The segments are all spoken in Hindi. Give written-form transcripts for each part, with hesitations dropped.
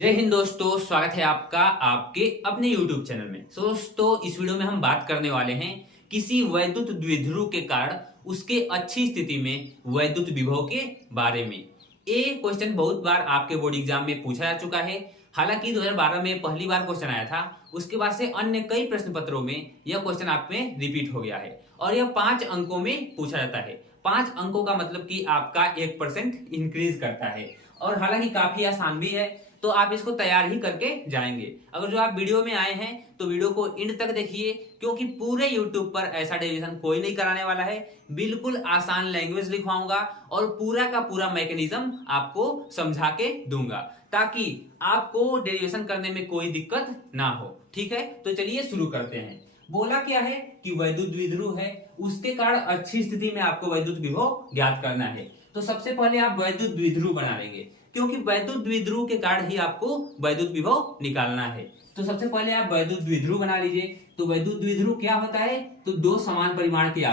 जय हिंद दोस्तों, स्वागत है आपका आपके अपने YouTube चैनल में। दोस्तों, इस वीडियो में हम बात करने वाले हैं किसी वैद्युत द्विध्रुव के कारण उसके अच्छी स्थिति में वैद्युत विभव के बारे में। ये क्वेश्चन बहुत बार आपके बोर्ड एग्जाम में पूछा जा चुका है। हालांकि 2012 में पहली बार क्वेश्चन आया था, उसके बाद से अन्य कई प्रश्न पत्रों में यह क्वेश्चन आप में रिपीट हो गया है और यह 5 अंकों में पूछा जाता है। 5 अंकों का मतलब कि आपका 1% इंक्रीज करता है और हालांकि काफी आसान भी है, तो आप इसको तैयार ही करके जाएंगे। अगर जो आप वीडियो में आए हैं तो वीडियो को एंड तक देखिए, क्योंकि पूरे YouTube पर ऐसा डेरिवेशन कोई नहीं कराने वाला है। बिल्कुल आसान लैंग्वेज लिखवाऊंगा और पूरा का पूरा मैकेनिज्म आपको समझा के दूंगा, ताकि आपको डेरिवेशन करने में कोई दिक्कत ना हो। ठीक है, तो चलिए शुरू करते हैं। बोला क्या है कि वैद्युत द्विध्रुव है, उसके कारण अच्छी स्थिति में आपको वैद्युत विभव ज्ञात करना है। तो सबसे पहले आप वैद्युत द्विध्रुव बना लेंगे, क्योंकि वैद्युत द्विध्रुव के कारण ही आपको वैद्युत विभव निकालना है। तो सबसे पहले आप वैद्युत द्विध्रुव बना लीजिए। तो वैद्युत द्विध्रुव क्या होता है? तो दो समान परिमाण के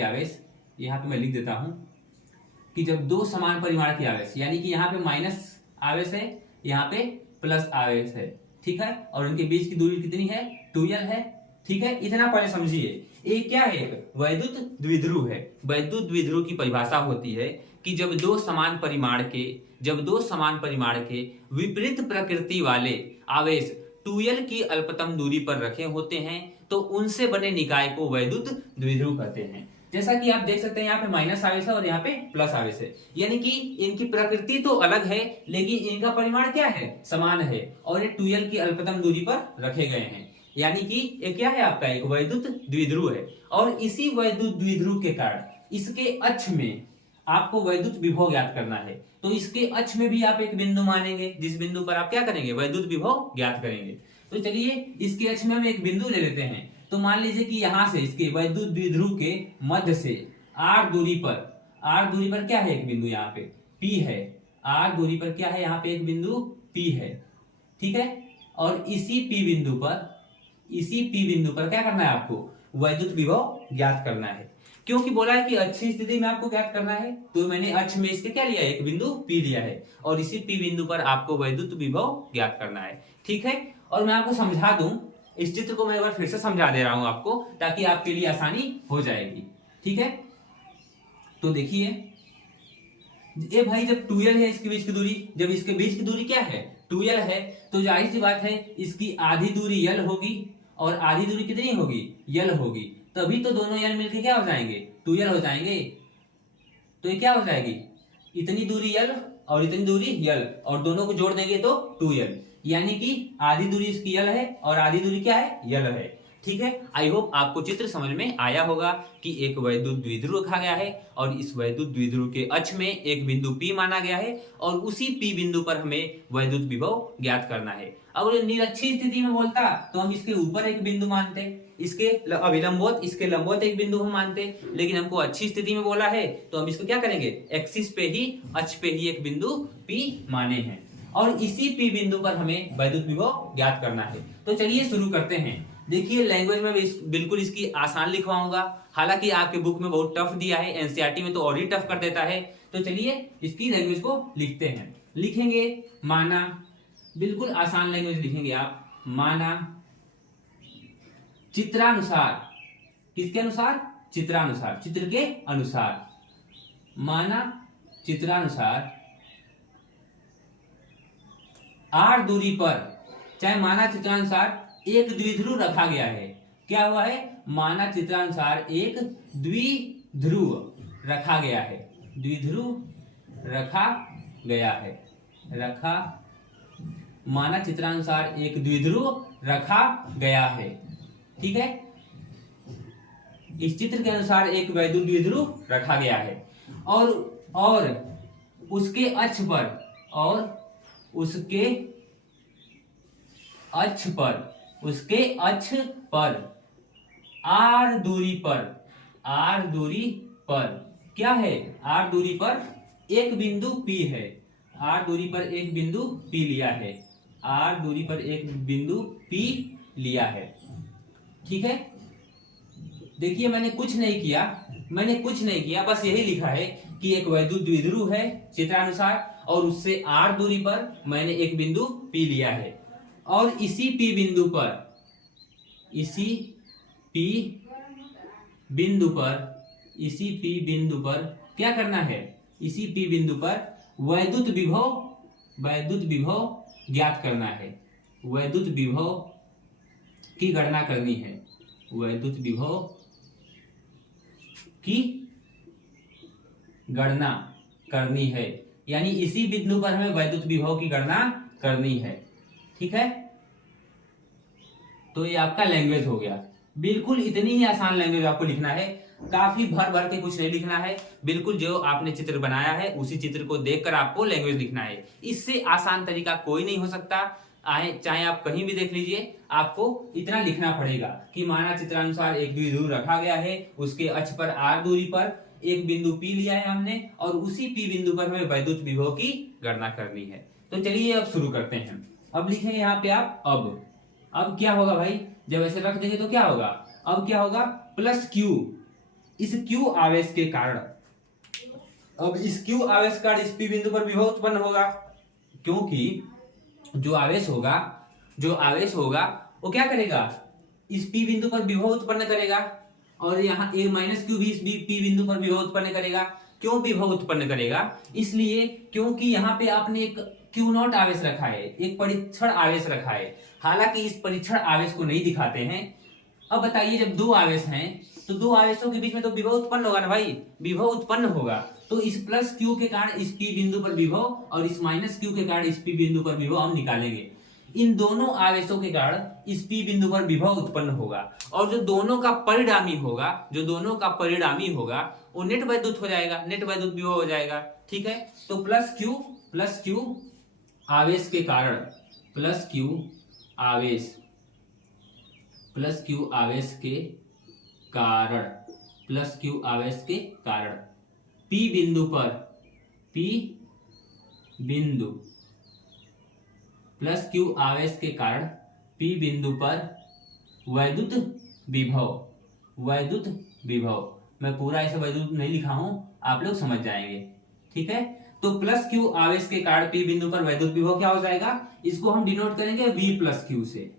आवेश, यहाँ पे मैं लिख देता हूं कि जब दो समान परिमाण के आवेश, यानी कि यहाँ पे माइनस आवेश है, यहाँ पे प्लस आवेश है, ठीक है, और उनके बीच की दूरी कितनी है? 2l है। ठीक है, इतना पहले समझिए। ये क्या है? वैद्युत द्विध्रुव है। वैद्युत द्विध्रुव की परिभाषा होती है कि जब दो समान परिमाण के विपरीत प्रकृति वाले आवेश 2l की अल्पतम दूरी पर रखे होते हैं, तो उनसे बने निकाय को वैद्युत द्विध्रुव कहते हैं। जैसा कि आप देख सकते हैं, यहाँ पे माइनस आवेश है और यहाँ पे प्लस आवेश है, यानी कि इनकी प्रकृति तो अलग है लेकिन इनका परिमाण क्या है? समान है, और ये 2l की अल्पतम दूरी पर रखे गए हैं, यानी कि ये क्या है? आपका एक वैद्युत द्विध्रुव है। और इसी वैद्युत द्विध्रुव के कारण इसके अक्ष में आपको वैद्युत विभव ज्ञात करना है। तो इसके अक्ष में भी आप एक बिंदु मानेंगे, जिस बिंदु पर आप क्या करेंगे? वैद्युत विभव ज्ञात करेंगे। तो चलिए इसके अक्ष में हम एक बिंदु ले लेते हैं। तो मान लीजिए कि यहां से इसके वैद्युत द्विध्रुव के मध्य से r दूरी पर क्या है? एक बिंदु यहाँ पे P है। r दूरी पर क्या है? यहाँ पे एक बिंदु P है, ठीक है। और इसी P बिंदु पर क्या करना है? आपको वैद्युत विभव ज्ञात करना है। क्योंकि बोला है कि अच्छी स्थिति में आपको ज्ञात करना है, तो मैंने अक्ष में इसके क्या लिया? एक बिंदु P लिया है, और इसी P बिंदु पर आपको वैद्युत विभव ज्ञात करना है। ठीक है, और मैं आपको समझा दूं, इस चित्र को मैं एक बार फिर से समझा दे रहा हूं आपको, ताकि आपके लिए आसानी हो जाएगी। ठीक है, तो देखिए ये भाई, जब 2l है इसके बीच की दूरी, जब इसके बीच की दूरी क्या है? 2l है, तो जाहिर सी बात है इसकी आधी दूरी l होगी और आधी दूरी कितनी होगी? l होगी। तभी तो दोनों l मिलके क्या हो जाएंगे? 2l हो जाएंगे। तो ये क्या हो जाएगी? इतनी दूरी l और इतनी दूरी l, और दोनों को जोड़ देंगे तो 2l, यानी कि आधी दूरी इसकी l है और आधी दूरी क्या है? l है। ठीक है, आई होप आपको चित्र समझ में आया होगा कि एक वैद्युत द्विध्रुव रखा गया है और इस वैद्युत द्विध्रुव के अक्ष में एक बिंदु P माना गया है, और उसी P बिंदु पर हमें वैद्युत विभव ज्ञात करना है। अगर निरक्षी स्थिति में बोलता तो हम इसके ऊपर एक बिंदु मानते, इसके अभिलंबवत, इसके लंबवत एक बिंदु हम मानते, लेकिन हमको अच्छी स्थिति में बोला है तो हम इसको क्या करेंगे? एक्सिस पे ही, अक्ष पे ही एक बिंदु P माने हैं, और इसी P बिंदु पर हमें वैद्युत विभव ज्ञात करना है। तो चलिए शुरू करते हैं। देखिए लैंग्वेज में बिल्कुल इसकी आसान लिखवाऊंगा, हालांकि आपके बुक में बहुत टफ दिया है, एनसीईआरटी में तो और ही टफ कर देता है। तो चलिए इसकी लैंग्वेज को लिखते हैं। लिखेंगे माना, बिल्कुल आसान लैंग्वेज लिखेंगे आप। माना चित्रानुसार, किसके अनुसार? चित्रानुसार, चित्र के अनुसार। माना चित्रानुसार r दूरी पर, चाहे माना चित्रानुसार एक द्विध्रुव रखा गया है। क्या हुआ है? माना चित्रानुसार एक द्विध्रुव रखा गया है, द्विध्रुव रखा गया है, माना चित्रानुसार एक द्विध्रुव रखा गया है। ठीक है, इस चित्र के अनुसार एक वैद्युत द्विध्रुव रखा गया है, और उसके अक्ष पर r दूरी पर क्या है? r दूरी पर एक बिंदु P है, r दूरी पर एक बिंदु P लिया है, r दूरी पर एक बिंदु P लिया है। ठीक है, देखिए मैंने कुछ नहीं किया, बस यही लिखा है कि एक वैद्युत द्विध्रुव है चित्रानुसार, और उससे r दूरी पर मैंने एक बिंदु P लिया है, और इसी P बिंदु पर क्या करना है, इसी P बिंदु पर वैद्युत विभव ज्ञात करना है, वैद्युत विभव की गणना करनी है, वैद्युत विभव की गणना करनी है, यानी इसी बिंदु पर हमें वैद्युत विभव की गणना करनी है। ठीक है, तो ये आपका लैंग्वेज हो गया। बिल्कुल इतनी ही आसान लैंग्वेज आपको लिखना है, काफी भर भर के कुछ नहीं लिखना है, बिल्कुल जो आपने चित्र बनाया है उसी चित्र को देखकर आपको लैंग्वेज लिखना है। इससे आसान तरीका कोई नहीं हो सकता, चाहे आप कहीं भी देख लीजिए, आपको इतना लिखना पड़ेगा कि माना चित्रानुसार एक द्विध्रुव रखा गया है, उसके अक्ष पर r दूरी पर एक बिंदु P लिया है हमने, और उसी P बिंदु पर हमें वैद्युत विभव की गणना करनी है। तो चलिए अब शुरू करते हैं। अब लिखेंगे यहाँ पे आप अब क्या होगा भाई, जब ऐसे रख देंगे तो क्या होगा, अब क्या होगा, प्लस Q, इस Q आवेश के कारण, अब इस Q आवेश का इस P बिंदु पर विभव उत्पन्न होगा, क्योंकि जो आवेश होगा वो क्या करेगा, इस P बिंदु पर विभव उत्पन्न करेगा, और यहाँ a माइनस क्यू भी इस P बिंदु पर विभव उत्पन्न करेगा। क्यों विभव उत्पन्न करेगा, इसलिए क्योंकि यहाँ पे आपने एक Q0 आवेश रखा है, एक परीक्षण आवेश रखा है। हालांकि इस परीक्षण आवेश को नहीं दिखाते हैं। अब बताइए, जब दो आवेश हैं तो दो आवेशों के बीच में तो विभव उत्पन्न होगा ना भाई, विभव उत्पन्न होगा, तो इस प्लस Q के कारण इस P बिंदु पर विभव और इस माइनस Q के कारण इस P बिंदु पर विभव हम निकालेंगे। इन दोनों आवेशों के कारण इस P बिंदु पर विभव उत्पन्न होगा, और जो दोनों का परिणामी होगा वो नेट वैद्युत हो जाएगा, नेट वैद्युत विभव हो जाएगा। ठीक है, तो प्लस Q आवेश के कारण, प्लस Q आवेश के कारण P बिंदु प्लस Q आवेश के कारण P बिंदु पर वैद्युत विभव, मैं पूरा ऐसे वैद्युत नहीं लिखा हूं, आप लोग समझ जाएंगे। ठीक है, तो प्लस Q आवेश के कारण P बिंदु पर वैद्युत विभव क्या हो जाएगा, इसको हम डिनोट करेंगे V प्लस Q से।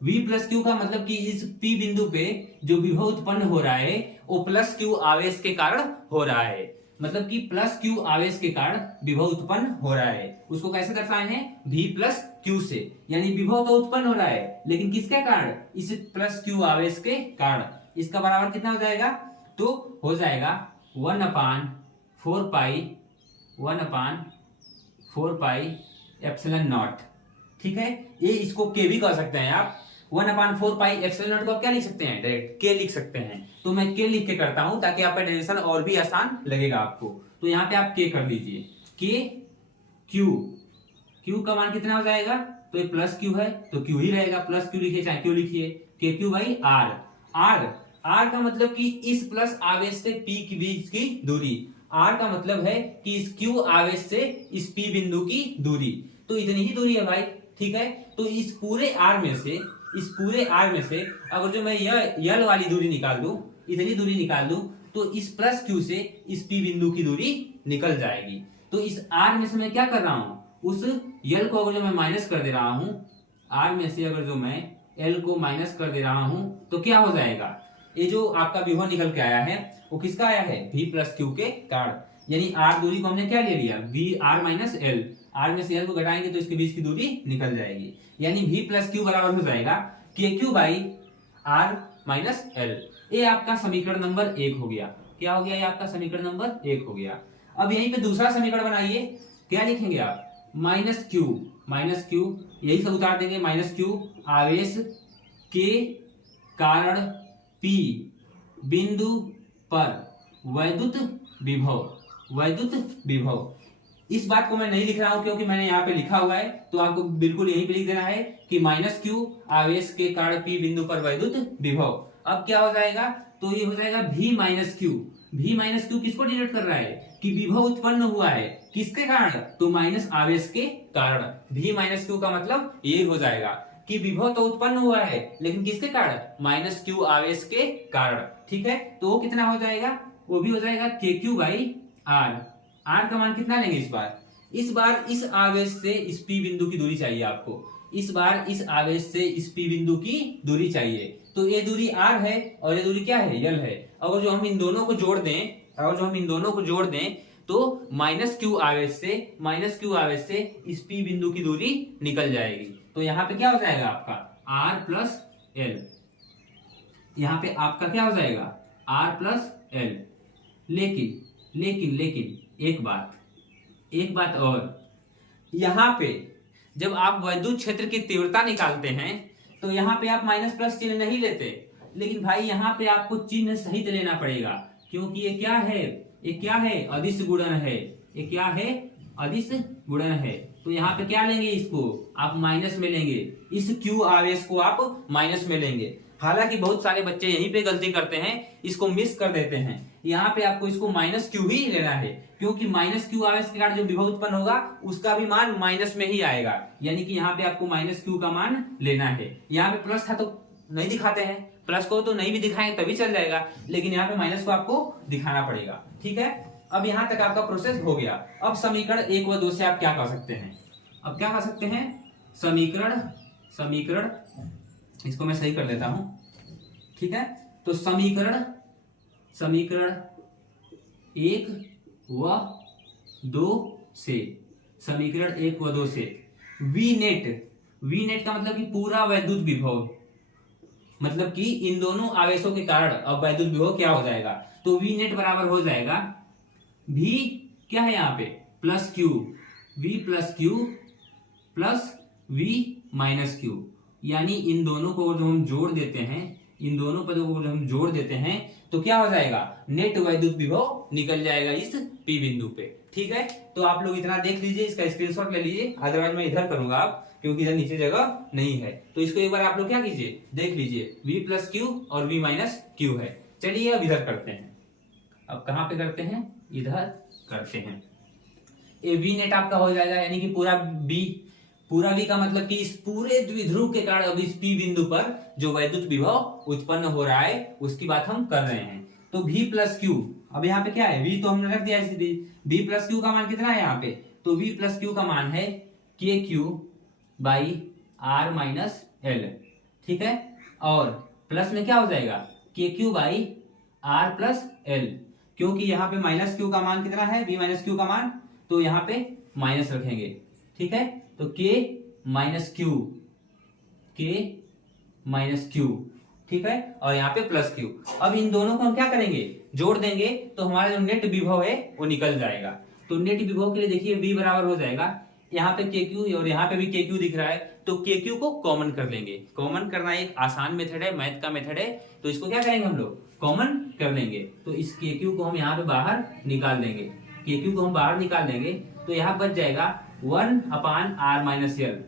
V प्लस Q का मतलब कि इस P बिंदु पे जो विभव उत्पन्न हो रहा है वो प्लस Q आवेश के कारण हो रहा है, मतलब कि प्लस Q आवेश के कारण विभव उत्पन्न हो रहा है। उसको कैसे दर्शाए हैं, V प्लस Q से, यानी विभव तो उत्पन्न हो रहा है लेकिन किसके कारण, इस प्लस Q आवेश के कारण। इसका बराबर कितना हो जाएगा, तो हो जाएगा 1/4 पाई एप्सिलॉन नॉट। ठीक है, ये इसको K भी कह सकते हैं आप, 1/4 पाई एप्सिलॉन नॉट को आप क्या लिख सकते हैं, डायरेक्ट K लिख सकते हैं। तो मैं K लिख के करता हूं ताकि आपका डेरिवेशन और भी आसान लगेगा आपको। तो यहाँ पे आप K कर लीजिए, Q का मान कितना हो जाएगा, तो ये प्लस Q है तो Q ही रहेगा, प्लस Q लिखिए चाहे Q लिखिए, KQ/R। R का मतलब कि इस प्लस आवेश से P के बीच की दूरी, R का मतलब है कि इस Q आवेश से इस P बिंदु की दूरी, तो इतनी ही दूरी है भाई। ठीक है, तो इस पूरे R में से अगर जो मैं यह L वाली दूरी निकाल दूं, इतनी दूरी निकाल दूं, तो इस प्लस Q से इस P बिंदु की दूरी निकल जाएगी। तो इस R में से मैं क्या कर रहा हूं, उस L को अगर जो मैं माइनस कर दे रहा हूं, R में से अगर जो मैं L को माइनस कर दे रहा हूं, तो क्या हो जाएगा, ये जो आपका विभव निकल के आया है वो किसका आया है, V प्लस Q के कारण, यानी R दूरी को हमने क्या ले लिया, VR माइनस L। R में से L को घटाएंगे तो इसके बीच की दूरी निकल जाएगी, यानी V प्लस Q बराबर हो जाएगा KQ/R माइनस L। ये आपका समीकरण नंबर 1 हो गया। क्या हो गया, ये आपका समीकरण नंबर 1 हो गया। अब यहीं पे दूसरा समीकरण बनाइए, क्या लिखेंगे आप, माइनस Q यही सब उतार देंगे, माइनस Q आवेश के कारण P बिंदु पर वैद्युत विभव। इस बात को मैं नहीं लिख रहा हूं क्योंकि मैंने यहाँ पे लिखा हुआ है, तो आपको बिल्कुल यहीं पे लिख देना है कि माइनस Q आवेश के कारण P बिंदु पर वैद्युत विभव। अब क्या हो जाएगा, तो ये हो जाएगा V माइनस Q किसको डिनोट कर रहा है, कि विभव उत्पन्न हुआ है किसके कारण, तो माइनस आवेश के कारण। V माइनस Q का मतलब ये हो जाएगा कि विभव तो उत्पन्न हुआ है लेकिन किसके कारण, माइनस Q आवेश के कारण। ठीक है, तो वो कितना हो जाएगा, वो भी हो जाएगा KQ/R। R का मान कितना लेंगे इस बार, इस बार इस आवेश से इस पी बिंदु की दूरी चाहिए आपको, इस बार इस आवेश से इस पी बिंदु की दूरी चाहिए। तो ये दूरी r है और ये दूरी क्या है, l है। अगर जो हम इन दोनों को जोड़ दें तो माइनस क्यू आवेश से इस पी बिंदु की दूरी निकल जाएगी। तो यहाँ पे क्या हो जाएगा आपका r प्लस एल, यहाँ पे आपका क्या हो जाएगा r प्लस एल। लेकिन एक बात और, यहाँ पे जब आप वैद्युत क्षेत्र की तीव्रता निकालते हैं तो यहाँ पे आप माइनस प्लस चिन्ह नहीं लेते, लेकिन भाई यहाँ पे आपको चिन्ह सहित लेना पड़ेगा, क्योंकि ये क्या है अदिश गुणन है, ये क्या है अदिश गुणन है। तो यहाँ पे क्या लेंगे, इसको आप माइनस में लेंगे, इस क्यू आवेश को आप माइनस में लेंगे। हालांकि बहुत सारे बच्चे यहीं पे गलती करते हैं, इसको मिस कर देते हैं। यहाँ पे आपको इसको माइनस क्यू ही लेना है, क्योंकि माइनस क्यू आवेश के कारण जो विभव उत्पन्न होगा उसका भी मान माइनस में ही आएगा, यानी कि यहाँ पे आपको माइनस क्यू का मान लेना है। यहाँ पे प्लस था तो नहीं दिखाते हैं, प्लस को तो नहीं भी दिखाएं तभी चल जाएगा, लेकिन यहाँ पे माइनस को आपको दिखाना पड़ेगा। ठीक है, अब यहाँ तक आपका प्रोसेस हो गया। अब समीकरण 1 व 2 से आप क्या कर सकते हैं, समीकरण इसको मैं सही कर लेता हूं। ठीक है, तो समीकरण 1 व 2 से वी नेट का मतलब कि पूरा वैद्युत विभव, मतलब कि इन दोनों आवेशों के कारण अब वैद्युत विभव क्या हो जाएगा, तो वी नेट बराबर हो जाएगा V क्या है यहाँ पे plus Q, V plus Q plus V minus Q, यानी इन दोनों को जब हम जोड़ देते हैं, इन दोनों पदों को जब हम जोड़ देते हैं तो क्या हो जाएगा, नेट वैद्युत विभव निकल जाएगा इस P बिंदु पे। ठीक है, तो आप लोग इतना देख लीजिए, इसका स्क्रीनशॉट ले लीजिए, अदरवाइज मैं इधर करूंगा आप, क्योंकि इधर नीचे जगह नहीं है। तो इसको एक बार आप लोग क्या कीजिए, देख लीजिए, V प्लस क्यू और V माइनस क्यू है। चलिए अब इधर करते हैं, अब कहां पे करते हैं, इधर करते हैं। ये V नेट आपका हो जाएगा, यानी कि पूरा V का मतलब कि इस पूरे द्विध्रुव के कारण अब इस P बिंदु पर जो वैद्युत विभव उत्पन्न हो रहा है उसकी बात हम कर रहे हैं। तो V प्लस क्यू, अब यहाँ पे क्या है, V तो हमने रख दिया है, V प्लस क्यू का मान कितना है यहाँ पे, तो V प्लस क्यू का मान है K Q by R minus L. ठीक है, और प्लस में क्या हो जाएगा, K Q by R plus L, क्योंकि यहाँ पे माइनस क्यू का मान कितना है, V माइनस क्यू का मान, तो यहाँ पे माइनस रखेंगे। ठीक है, तो K माइनस क्यू, ठीक है, और यहाँ पे प्लस क्यू। अब इन दोनों को हम क्या करेंगे, जोड़ देंगे, तो हमारा जो नेट विभव है वो निकल जाएगा। तो नेट विभव के लिए देखिए V बराबर हो जाएगा, यहाँ पे के क्यू और यहाँ पे भी के क्यू दिख रहा है, तो के क्यू को कॉमन कर लेंगे। कॉमन करना एक आसान मेथड है, मैथ का मेथड है, तो इसको क्या करेंगे हम लोग, कॉमन कर लेंगे। तो इस के क्यू को हम यहाँ पे बाहर निकाल देंगे, के क्यू को हम बाहर निकाल देंगे, तो यहाँ बच जाएगा 1/r माइनस एल।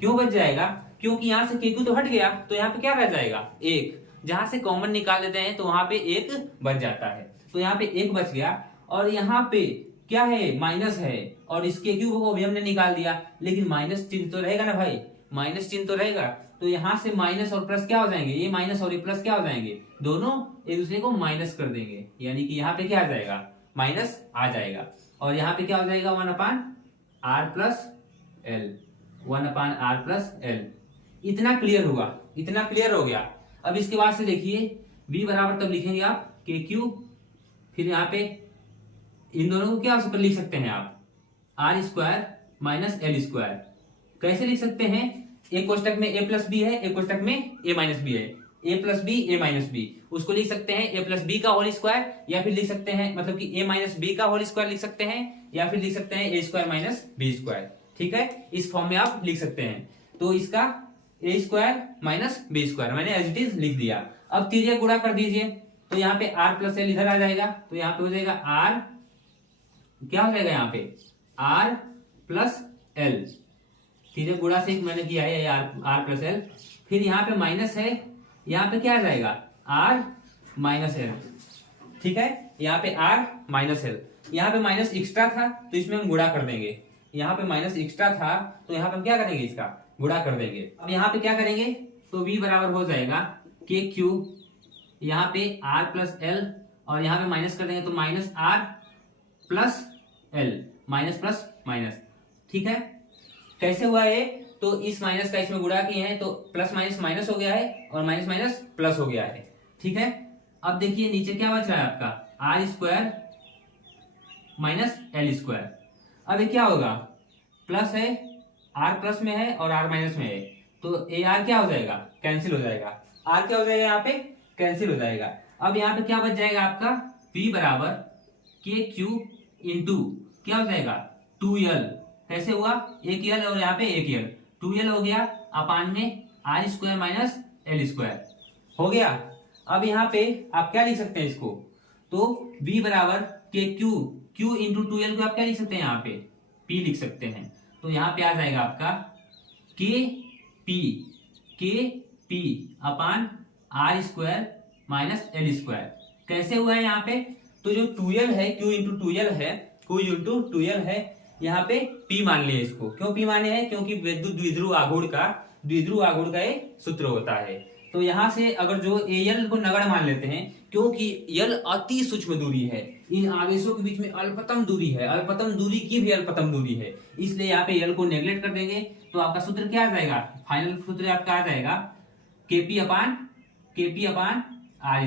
क्यों बच जाएगा, क्योंकि यहाँ से के क्यू तो हट गया, तो यहाँ पे क्या रह जाएगा, 1। जहां से कॉमन निकाल देते हैं तो वहां पे 1 बच जाता है, तो यहाँ पे 1 बच गया। और यहाँ पे क्या है, माइनस है, और इस के क्यू को भी हमने निकाल दिया, लेकिन माइनस चिन्ह तो रहेगा ना भाई, माइनस चिन्ह तो रहेगा। तो यहाँ से माइनस और प्लस क्या हो जाएंगे, ये माइनस और ये प्लस क्या हो जाएंगे, दोनों एक दूसरे को माइनस कर देंगे, यानी कि यहाँ पे क्या आ जाएगा, माइनस आ जाएगा। और यहाँ पे क्या हो जाएगा, 1/r plus L, 1/r plus L. इतना क्लियर हुआ, इतना क्लियर हो गया। अब इसके बाद से देखिए, v बराबर तब लिखेंगे आप के क्यू, फिर यहाँ पे इन दोनों को क्या लिख सकते हैं आप, R square minus L square. कैसे लिख सकते हैं, एक कोष्टक में a प्लस बी है, एक कोष्टक में a माइनस बी है, a plus B a minus B, उसको लिख सकते हैं a प्लस बी का होल स्क्वायर, या फिर लिख सकते हैं मतलब कि a माइनस बी का होल स्क्वायर लिख सकते हैं, या फिर लिख सकते हैं a square minus B square. ठीक है, इस फॉर्म में आप लिख सकते हैं। तो इसका a square minus B square मैंने एज इट इज लिख दिया। अब तिर्यक गुणा कर दीजिए, तो यहाँ पे r प्लस एल इधर आ जाएगा, तो यहाँ पे हो जाएगा r, क्या हो जाएगा यहाँ पे r प्लस एल, तिर्यक गुणा से मैंने किया है r प्लस एल। फिर यहाँ पे माइनस है, यहाँ पे क्या आ जाएगा r माइनस एल। ठीक है, यहाँ पे r माइनस एल, यहाँ पे माइनस एक्स्ट्रा था तो इसमें हम गुणा कर देंगे, यहाँ पे माइनस एक्स्ट्रा था तो यहाँ पे हम क्या करेंगे, इसका गुणा कर देंगे। अब यहाँ पे क्या करेंगे, तो v बराबर हो जाएगा के क्यू, यहाँ पे r प्लस एल, और यहाँ पे माइनस कर देंगे तो minus r plus L, minus plus minus, ठीक है, कैसे हुआ ये, तो इस माइनस का इसमें गुणा किए हैं तो प्लस माइनस माइनस हो गया है और माइनस माइनस प्लस हो गया है। ठीक है, अब देखिए नीचे क्या बच रहा है आपका, R square minus L square. अब ये क्या होगा, प्लस है, आर प्लस में है और आर माइनस में है, तो ए आर क्या हो जाएगा, कैंसिल हो जाएगा, आर क्या हो जाएगा यहाँ पे, कैंसिल हो जाएगा। अब यहाँ पे क्या बच जाएगा आपका, P बराबर के क्यू इंटू क्या हो जाएगा 2l, कैसे हुआ, एक यल और यहाँ पे एक यल, 2l हो गया अपान में R square minus L square हो गया। अब यहाँ पे आप क्या लिख सकते हैं इसको, तो V बराबर के क्यू इंटू 2l को आप क्या लिख सकते हैं, यहाँ पे P लिख सकते हैं, तो यहाँ पे आ जाएगा आपका K P upon R square minus L square. कैसे हुआ है यहाँ पे, तो जो 2l है, Q इंटू 2l है, Q इंटू 2l है, यहाँ पे P मान लिया इसको, क्यों P माने हैं, क्योंकि विद्युत द्विध्रुव आघूर्ण का ये सूत्र होता है। तो यहाँ से अगर जो Al को नगण्य मान लेते हैं, क्योंकि L अति सूक्ष्म दूरी है, इन आवेशों के बीच में अल्पतम दूरी है, अल्पतम दूरी की भी अल्पतम दूरी है, इसलिए यहाँ पे L को नेग्लेक्ट कर देंगे, तो आपका सूत्र क्या आ जाएगा, फाइनल सूत्र आपका आ जाएगा केपी अपान आर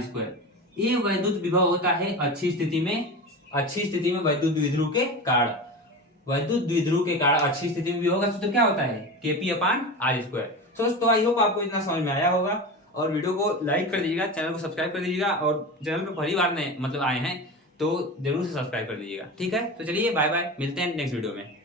स्क्वायर। ये वैद्युत विभव होता है अच्छी स्थिति में वैद्युत द्विध्रुव के कारण, अच्छी स्थिति में विभव का सूत्र क्या होता है, केपी अपान आर स्क्वायर। तो आई होप आपको इतना समझ में आया होगा, और वीडियो को लाइक कर दीजिएगा, चैनल को सब्सक्राइब कर दीजिएगा, और चैनल पे पहली बार नए मतलब आए हैं तो जरूर से सब्सक्राइब कर दीजिएगा। ठीक है, तो चलिए बाय बाय, मिलते हैं नेक्स्ट वीडियो में।